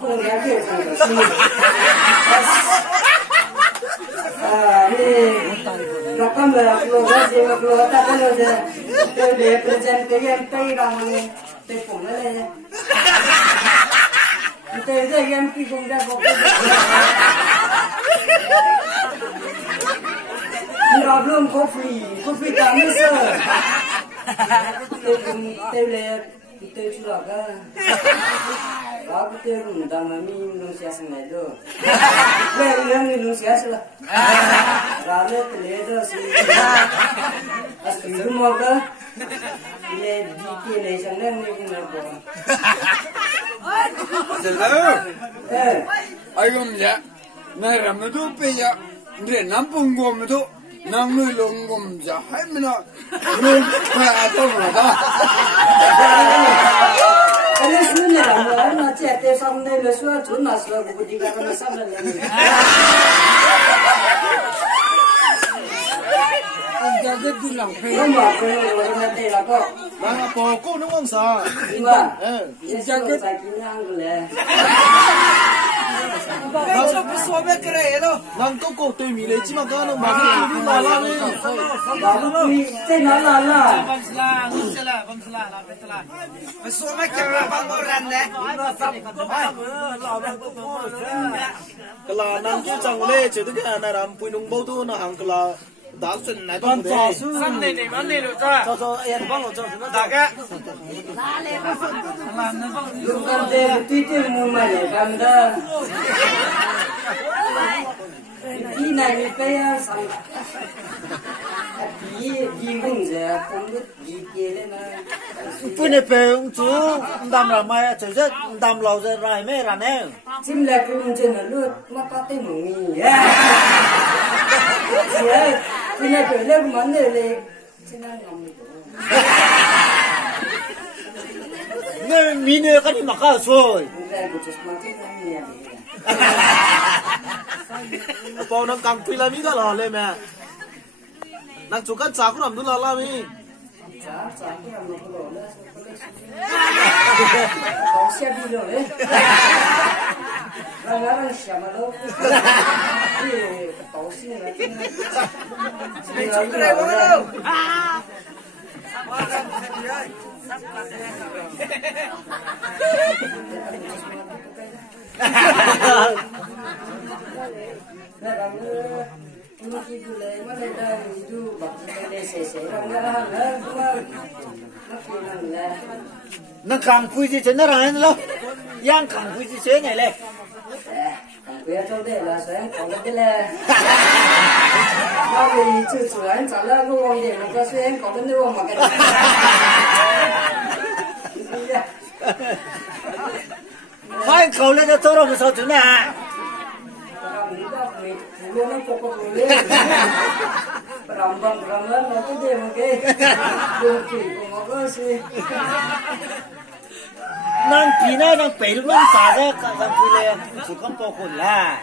cùng giá kiểu thằng xì nó có mà lô ra gì mà lô ta có lô ra tôi để present cái em tay bằng tay phủng nó lên tay ra em khi cùng ra bộ nó luôn coffee tám mươi sơ tôi cùng tôi lên tôi chú lọc á đó tôi cũng đang mà mình nông xe sang này đó về lương nông xe sao ra lên từ lấy đó xí đúng không đó lấy đi kia này sang đây mình làm bộ ai cũng vậy này làm cái đó bây giờ để nắm bông gồm đó nắm nuôi lông gồm giờ hay mình nói nuôi phải đâu mà đó cái này suy nghĩ là nó chết thế xong đây là suy chuẩn là suy của chị cái nó xong rồi giờ cái gì lòng phê không mà cái này đây là có là bò cô nó ngon sao đúng không giờ cái phải kỹ năng rồi bây giờ cái số mấy cái này đó năng cô tôi mình lấy chỉ mà cái nó mà cái đi là đi đó cái nó là bấm sla cái số mấy cái là bằng rắn đấy cái là năng cái chẳng lẽ chỉ cái này làm bùi nung bao tu nó hàng cái là đã xuân này bằng đấy sang này này bán này được cho em bằng cho nó đại cái lúc con tên tuy tên mua mà để làm đó khi này mình phải xong đi cũng sẽ không biết đi kia lên mà bữa nay về ông chú đam làm mai chơi rất đam lâu rồi rồi mấy lần nè chim là cũng trên là luôn nó có tên mùng nhỉ khi này phải lên món này lên trên nó nằm nơi mình nơi cái gì mà cao rồi bao năm càng phi là mi đó là lên mẹ năng chủ cắt chả cũng làm đúng là mi có xe đi rồi đấy đang xem mà đâu thì tàu xe là này chụp cái này có đâu nó càng phi gì trên nó rồi nó yang càng phi gì trên này lên bây giờ đây là sáng còn cái là nó vì chưa sửa anh trả lời luôn rồi để nó có sáng còn cái nữa mà cái phải cầu lên cho tôi rồi sao chứ nè Rambang nó cái gì mà cái đường chỉ của nó có gì năng kỳ này năng bể luôn xả ra cả thằng phi lên chủ con bao khôn là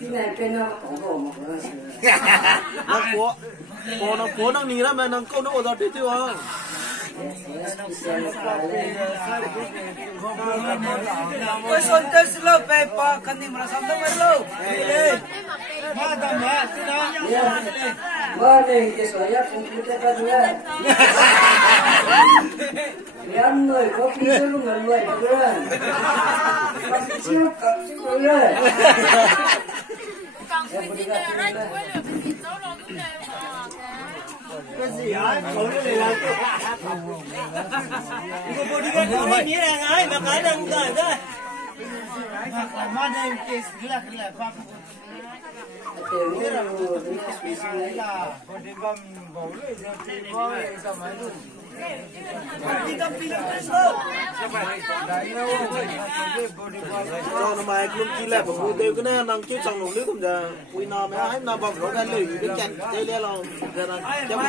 cái này cái nó có đồ mà nó năng cố năng ní lắm mà năng câu nó ở đó đi tiêu à ôi xuân tới xin lỗi bé pa khăn đi mà xong đâu mới lâu mà đâm mà thế đó mà này cái số ya không biết cái gì á yan người có khi luôn người rồi mà chưa có chưa rồi cái gì á câu nó này là cô đi cái câu này như này ngay mà cái đang cười đấy mà đây cái gì là pa cái này rồi cái suy nghĩ là có đi bấm bầu rồi thì có sao mà luôn đi đâm pin lên số cho nó mai luôn kia là bầu đều cái này năng kia trong nồi nước cũng giờ quy nọ mới hái nọ bọc nó cái lưỡi cái chặt chơi lên rồi giờ là chấp